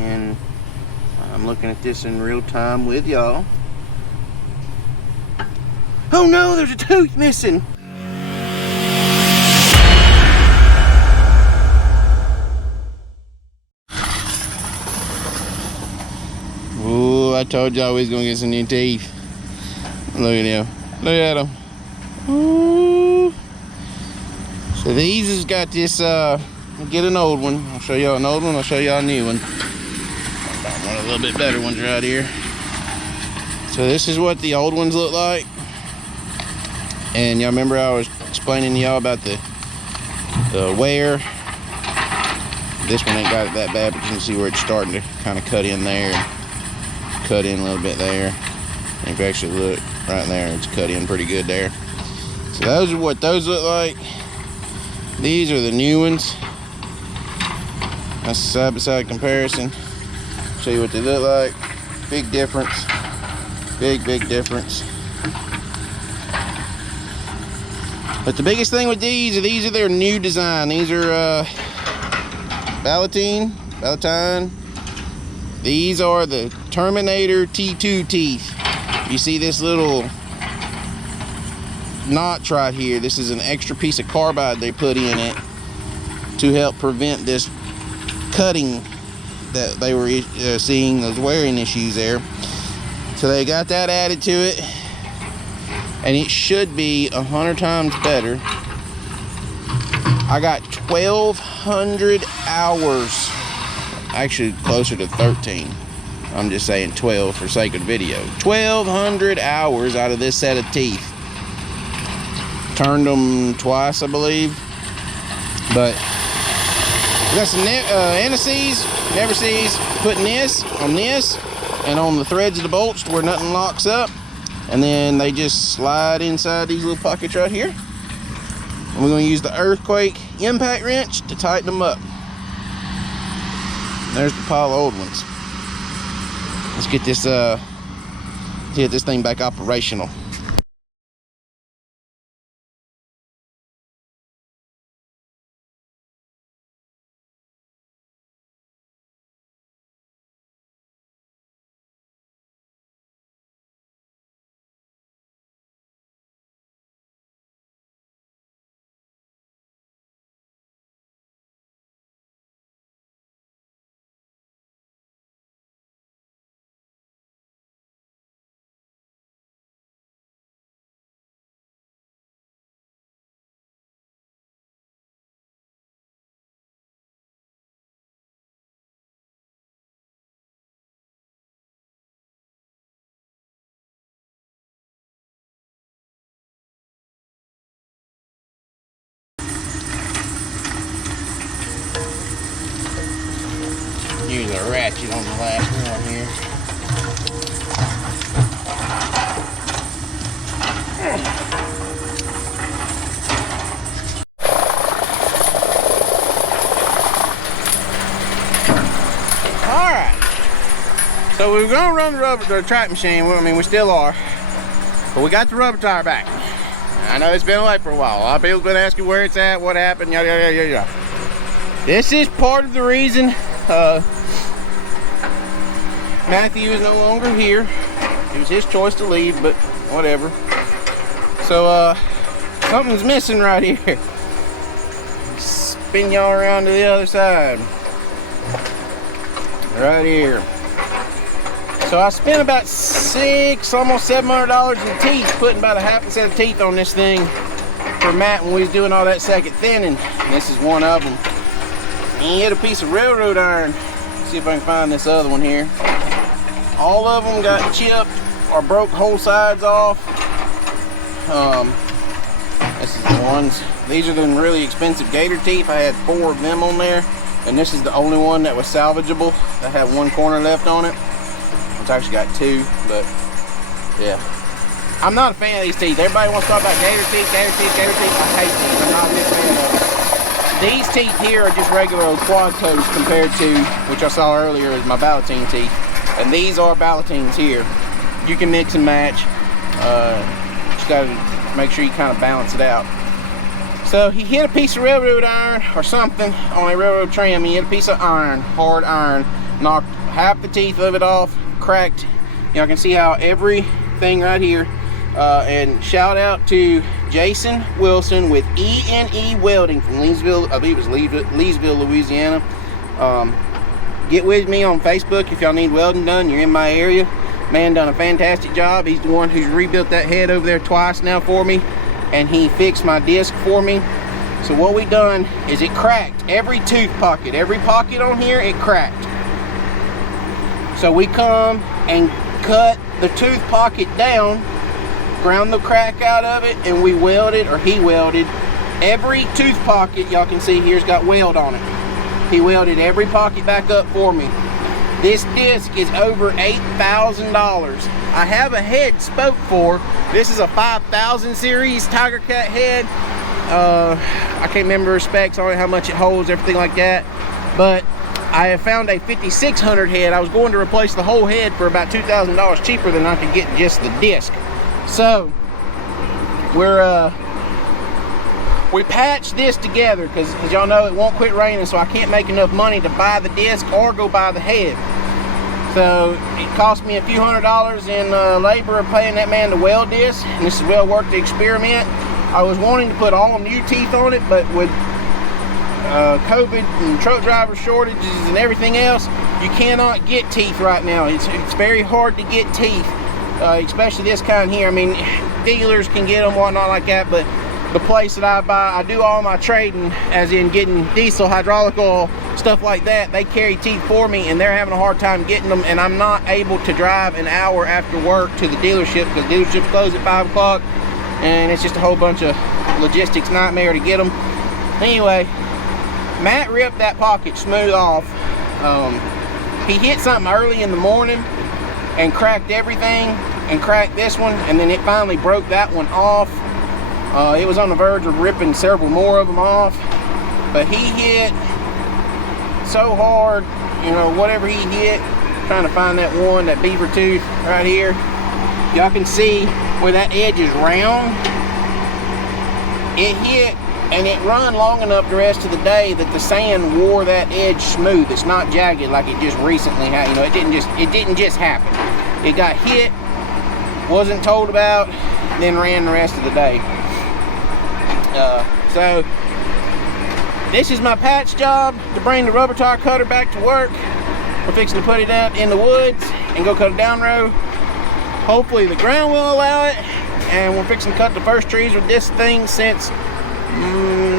and I'm looking at this in real time with y'all. Oh no, there's a tooth missing. Oh, I told y'all we was gonna get some new teeth. Look at him. Look at him. Ooh. So these has got this, I'll get an old one. I'll show y'all an old one, I'll show y'all a new one. I got one of the little bit better ones right here. So this is what the old ones look like. And y'all remember I was explaining to y'all about the wear. This one ain't got it that bad, but you can see where it's starting to kind of cut in there. And cut in a little bit there. And if you actually look right there, it's cut in pretty good there. So those are what those look like. These are the new ones. That's a side-by-side comparison. Show you what they look like. Big difference. Big difference. But the biggest thing with these are their new design. These are Ballotine. These are the Terminator T2 teeth. You see this little notch right here. This is an extra piece of carbide they put in it to help prevent this cutting that they were seeing, those wearing issues there. So they got that added to it, and it should be 100 times better. I got 1,200 hours, actually closer to 13. I'm just saying 12 for sake of video. 1,200 hours out of this set of teeth. Turned them twice, I believe. But we got some anti-seize, never seize, putting this on this and on the threads of the bolts to where nothing locks up. And then they just slide inside these little pockets right here. And we're going to use the earthquake impact wrench to tighten them up. There's the pile of old ones. Let's get this thing back operational. Use a ratchet on the last one here. Alright. So we were going to run the track machine. I mean, we still are. But we got the rubber tire back. I know it's been away for a while. A lot of people have been asking where it's at, what happened, yada, yada, yada, yada. This is part of the reason Matthew is no longer here. It was his choice to leave, but whatever. So something's missing right here. Spin y'all around to the other side. Right here. So I spent about almost $700 in teeth, putting about a half a set of teeth on this thing for Matt when we was doing all that second thinning. And this is one of them. And he hit a piece of railroad iron. Let's see if I can find this other one here. All of them got chipped or broke whole sides off. This is the ones. These are the really expensive gator teeth. I had 4 of them on there, and this is the only one that was salvageable. I had one corner left on it. It's actually got 2, but yeah. I'm not a fan of these teeth. Everybody wants to talk about gator teeth, gator teeth, gator teeth. I hate these. I'm not a big fan of them. These teeth here are just regular old quad toes compared to, which I saw earlier, is my Ballotine teeth. And these are Ballotines here. You can mix and match. Just gotta make sure you kind of balance it out. So he hit a piece of railroad iron or something on a railroad trim. He hit a piece of iron, hard iron, knocked half the teeth of it off, cracked. Y'all can see how everything right here. And shout out to Jason Wilson with E&E Welding from Leesville, I believe it was Leesville, Louisiana. Get with me on Facebook if y'all need welding done, you're in my area. Man done a fantastic job. He's the one who's rebuilt that head over there twice now for me, and he fixed my disc for me. So what we done is it cracked every tooth pocket. Every pocket on here, it cracked. So we come and cut the tooth pocket down, ground the crack out of it, and we welded, or he welded, every tooth pocket. Y'all can see here's got weld on it. He welded every pocket back up for me. This disc is over $8,000. I have a head spoke for. This is a 5000 series Tigercat head. I can't remember the specs on it, how much it holds, everything like that. But I have found a 5600 head. I was going to replace the whole head for about $2,000 cheaper than I could get just the disc. So we patched this together because, as y'all know, it won't quit raining, so I can't make enough money to buy the disc or go buy the head. So it cost me a few $100s in labor of paying that man to weld this, and this is well worth the experiment. I was wanting to put all new teeth on it, but with COVID and truck driver shortages and everything else, you cannot get teeth right now. It's very hard to get teeth, especially this kind here. I mean, dealers can get them, whatnot like that, but the place that I do all my trading, as in getting diesel, hydraulic oil, stuff like that, they carry teeth for me, and they're having a hard time getting them, and I'm not able to drive an hour after work to the dealership because dealerships close at 5 o'clock, and it's just a whole bunch of logistics nightmare to get them. Anyway, Matt ripped that pocket smooth off. He hit something early in the morning and cracked everything, and cracked this one, and then it finally broke that one off. It was on the verge of ripping several more of them off, but he hit so hard, you know, whatever he hit, trying to find that one, that beaver tooth right here. Y'all can see where that edge is round. It hit, and it run long enough the rest of the day that the sand wore that edge smooth. It's not jagged like it just recently had. You know, it didn't just happen. It got hit, wasn't told about, then ran the rest of the day. So this is my patch job to bring the rubber tire cutter back to work. We're fixing to put it out in the woods and go cut a down row. Hopefully the ground will allow it, and we're fixing to cut the first trees with this thing since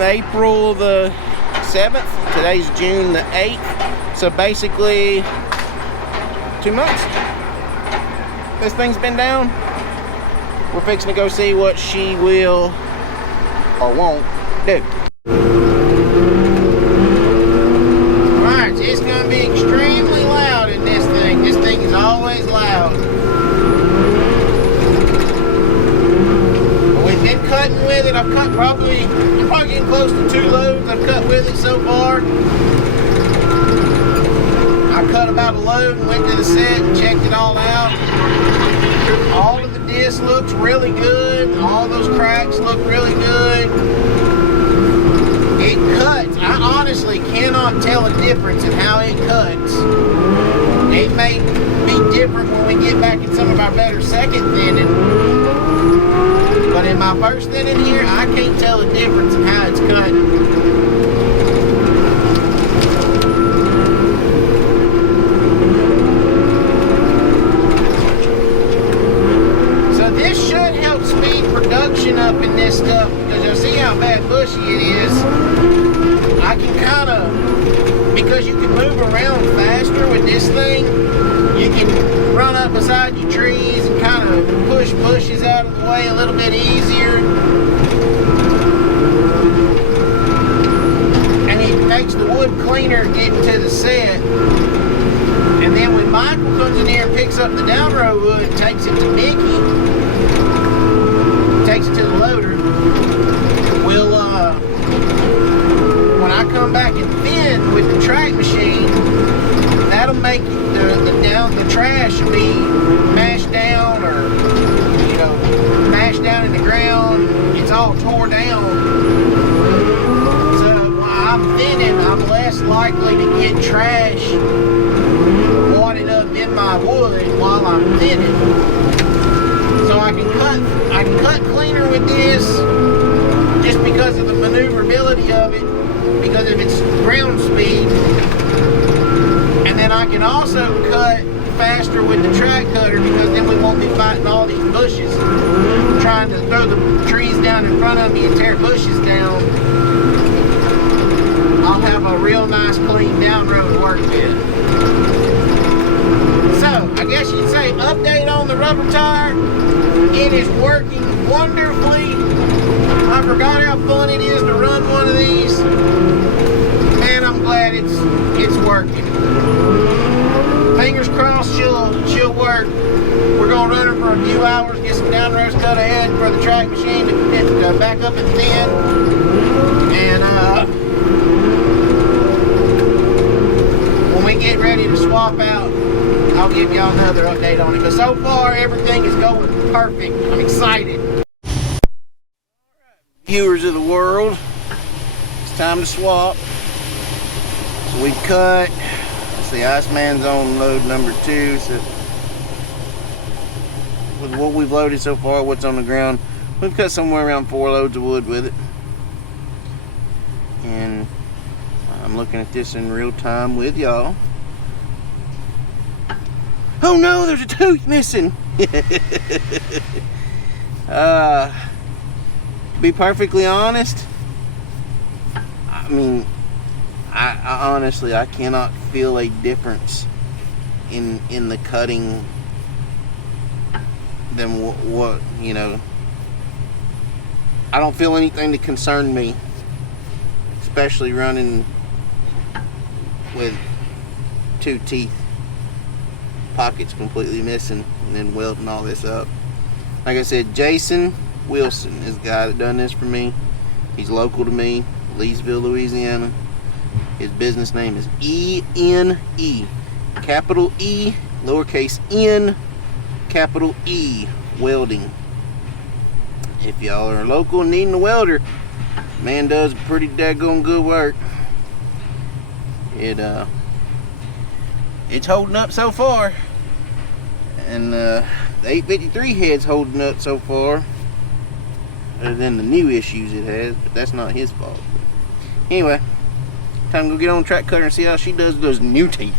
April the 7th. Today's June the 8th, so basically 2 months this thing's been down. We're fixing to go see what she will or won't do. Alright, so it's going to be extremely loud in this thing. This thing is always loud. We've been cutting with it. I've cut I'm probably getting close to 2 loads I've cut with it so far. I cut about a load and went to the set and checked it all out. All of the disc looks really good. All those cracks look really good. It cuts. I honestly cannot tell a difference in how it cuts. It may be different when we get back in some of our better second thinning, but in my first thinning here, I can't tell a difference in how it's cutting. Production up in this stuff, because you'll see how bad bushy it is. I can kind of, because you can move around faster with this thing, you can run up beside your trees and kind of push bushes out of the way a little bit easier. And it makes the wood cleaner getting to the set. And then when Michael comes in here and picks up the down row wood and takes it to Mickey, takes it to the loader, we'll when I come back and thin with the track machine, that'll make the trash be mashed down, or you know, mashed down in the ground. It's all tore down. So while I'm thinning, I'm less likely to get trash wood while I'm thinning. So I can cut cleaner with this just because of the maneuverability of it, because of its ground speed. And then I can also cut faster with the track cutter, because then we won't be fighting all these bushes, trying to throw the trees down in front of me and tear bushes down. I'll have a real nice clean down road to work with. So I guess you'd say update on the rubber tire. It is working wonderfully. I forgot how fun it is to run one of these, and I'm glad it's working. Fingers crossed she'll work. We're gonna run her for a few hours, get some down rows cut ahead for the track machine to back up and thin. And when we get ready to swap out, I'll give y'all another update on it. But so far, everything is going perfect. I'm excited. Viewers of the world, it's time to swap. So we cut. The Iceman's on load number 2. So with what we've loaded so far, what's on the ground, we've cut somewhere around 4 loads of wood with it. And I'm looking at this in real time with y'all. Oh no, there's a tooth missing. To be perfectly honest, I mean, I honestly, I cannot feel a difference in the cutting than what you know. I don't feel anything to concern me, especially running with 2 teeth, pockets completely missing, and then welding all this up. Like I said, Jason Wilson is the guy that done this for me. He's local to me, Leesville, Louisiana. His business name is E-N-E, capital E, lowercase n, capital E, Welding. If y'all are local and needing a welder, man does pretty daggone good work. It's holding up so far, and the 853 head's holding up so far, other than the new issues it has, but that's not his fault. Anyway, time to go get on the track cutter and see how she does those new teeth.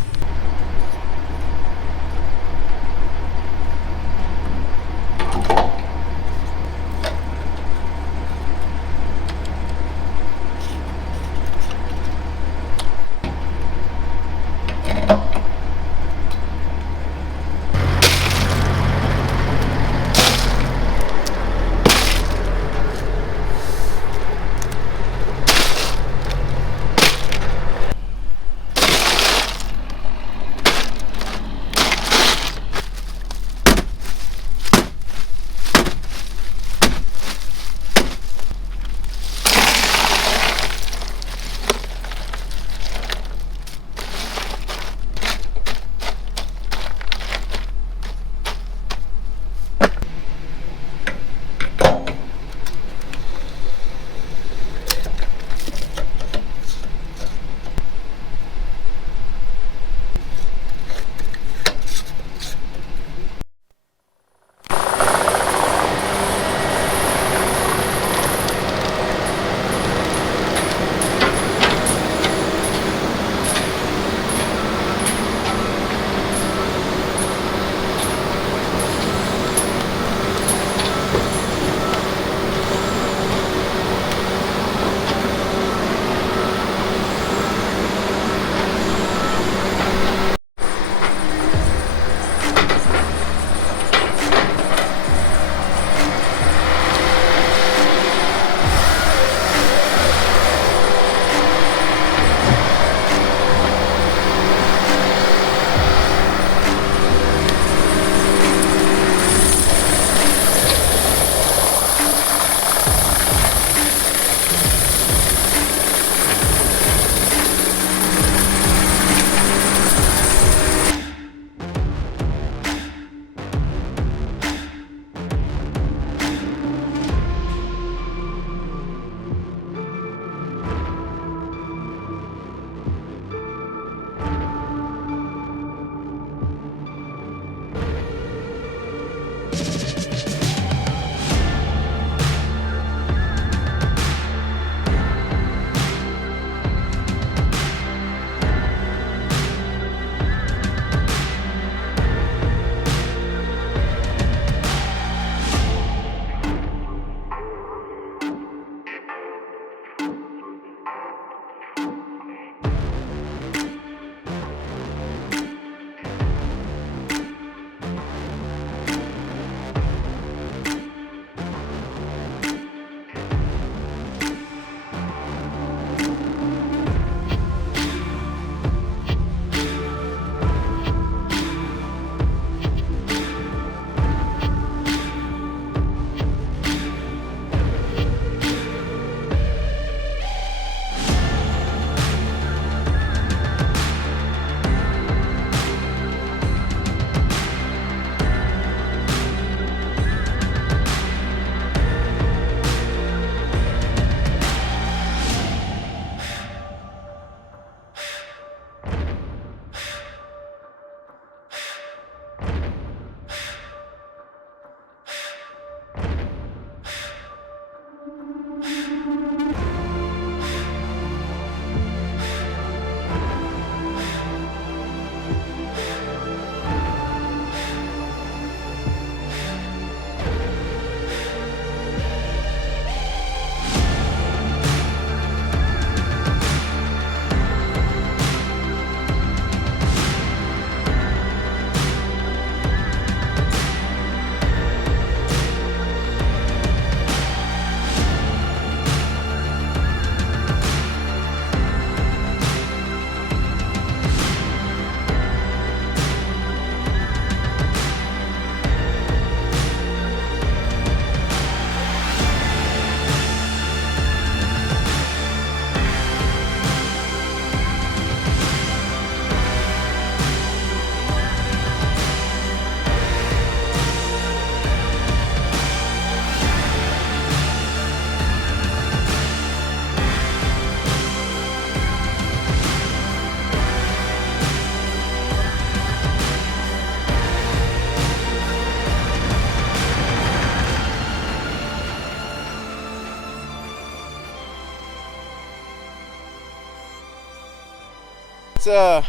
it's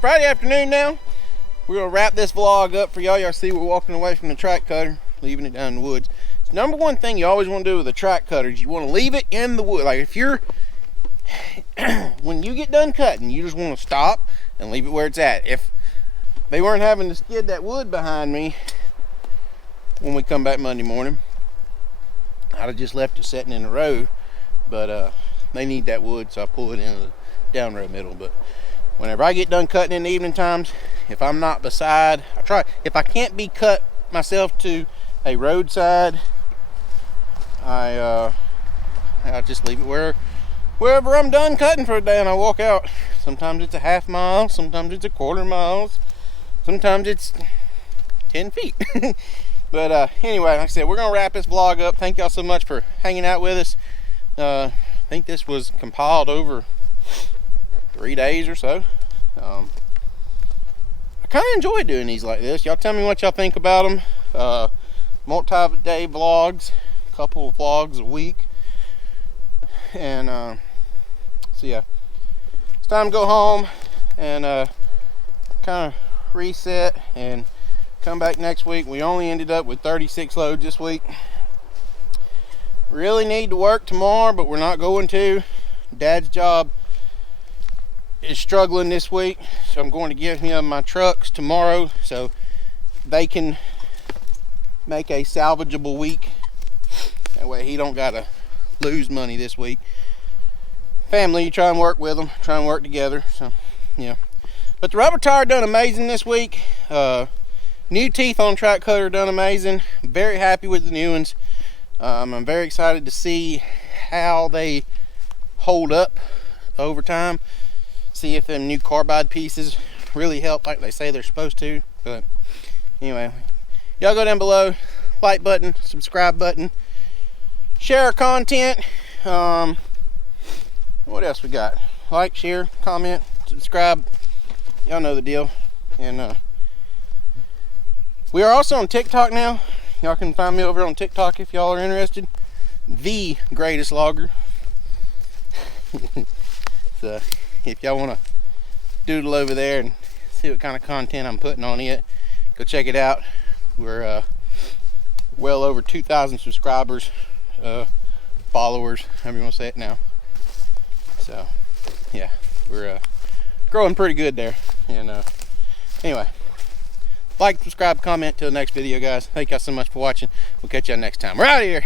Friday afternoon now. We're gonna wrap this vlog up for y'all. Y'all see we're walking away from the track cutter, leaving it down in the woods. It's number one thing you always want to do with a track cutter is you want to leave it in the wood. Like if you're when you get done cutting, you just want to stop and leave it where it's at. If they weren't having to skid that wood behind me when we come back Monday morning, I'd have just left it sitting in the road. But they need that wood, so I pull it in the down road middle. But whenever I get done cutting in the evening times, if I'm not beside, I try, if I can't be cut myself to a roadside, I just leave it wherever I'm done cutting for the day, and I walk out. Sometimes it's a half mile, sometimes it's a quarter mile, sometimes it's 10 feet. But anyway, like I said, we're gonna wrap this vlog up. Thank y'all so much for hanging out with us. I think this was compiled over 3 days or so. I kind of enjoy doing these like this. Y'all tell me what y'all think about them. Multi-day vlogs, a couple of vlogs a week. And so yeah, it's time to go home and kind of reset and come back next week. We only ended up with 36 loads this week. Really need to work tomorrow, but we're not going to. Dad's job is struggling this week, so I'm going to give him my trucks tomorrow so they can make a salvageable week. That way he don't gotta lose money this week. Family, you try and work with them, try and work together. So yeah, but the rubber tire done amazing this week. New teeth on track cutter done amazing. Very happy with the new ones. I'm very excited to see how they hold up over time. See if them new carbide pieces really help like they say they're supposed to. But anyway, y'all go down below, like button, subscribe button, share our content. What else we got? Like, share, comment, subscribe. Y'all know the deal. And we are also on TikTok now. Y'all can find me over on TikTok if y'all are interested. The greatest logger. So if y'all want to doodle over there and see what kind of content I'm putting on it, go check it out. We're well over 2,000 subscribers, followers, however you want to say it now. So yeah, we're growing pretty good there. And anyway, like, subscribe, comment till the next video, guys. Thank y'all so much for watching. We'll catch y'all next time. We're out of here.